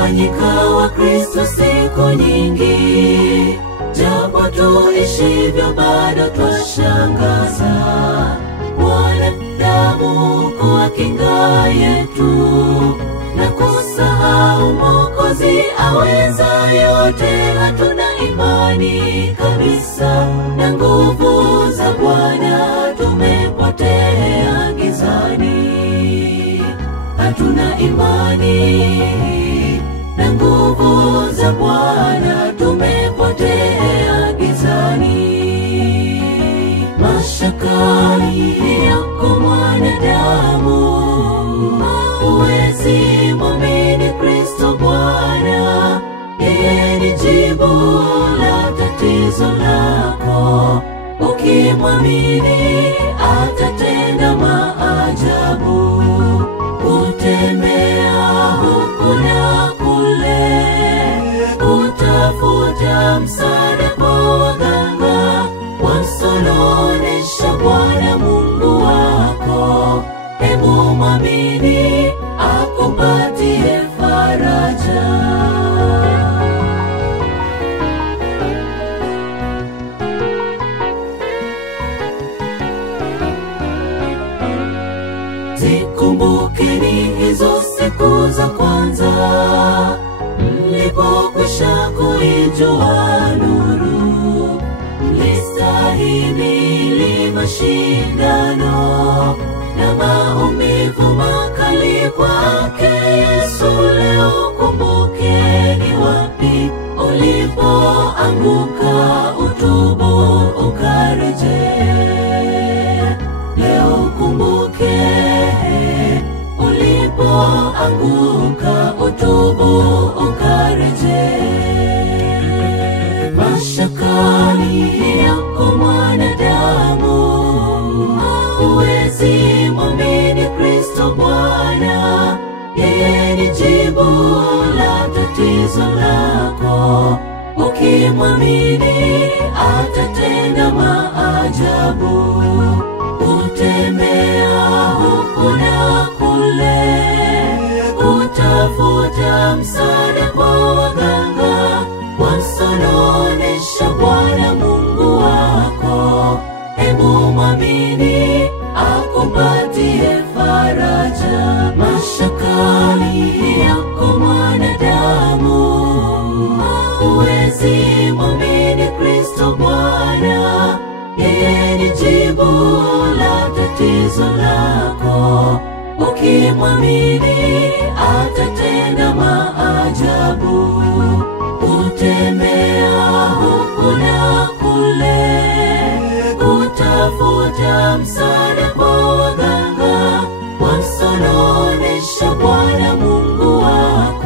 tumefanyika wa Kristo siku nyingi, japo tuishivyo bado twashangaza. Wanadamu kuwa kinga yetu na kusahau Mwokozi aweza yote. Hatuna imani kabisa na nguvu za Bwana, tumepotea gizani. Hatuna imani na nguvu za Bwana, tumepotea gizani. Mashakani yako mwanadamu, huwezi mwamini Kristo Bwana. Yeye ni jibu la tatizo lako, ukimwamini atatenda maajabu. Kutembea huku na kule, kutafuta msaada kwa waganga, wamsononesha Bwana Mungu wako. Hebu mwamini akupatie faraja. Zikumbukeni hizo siku za kwanza, mlipokwisha kuijua nuru. Mlistahimili mashindano na maumivu makali kwake Yesu. Leo kumbukeni wapi ulipoanguka, utubu ukarejea. Leo kumbuke ulipoanguka, utubu ukarejea. Mashakani yako mwanadamu, huwezi mwamini Kristo Bwana. Yeye ni jibu la tatizo lako, ukimwamini atatenda maajabu. Kutembea huku na kule, kutafuta msaada kwa waganga, wamsononesha Bwana Mungu wako. Hebu mwamini akupatie faraja. Mashakani yako mwanadamu, huwezi mwamini Kristo Bwana. Yeye ni jibu la tatizo lako, ukimwamini atatenda maajabu. Kutembea huku na kule, kutafuta msaada kwa waganga, wamsononesha Bwana Mungu wako.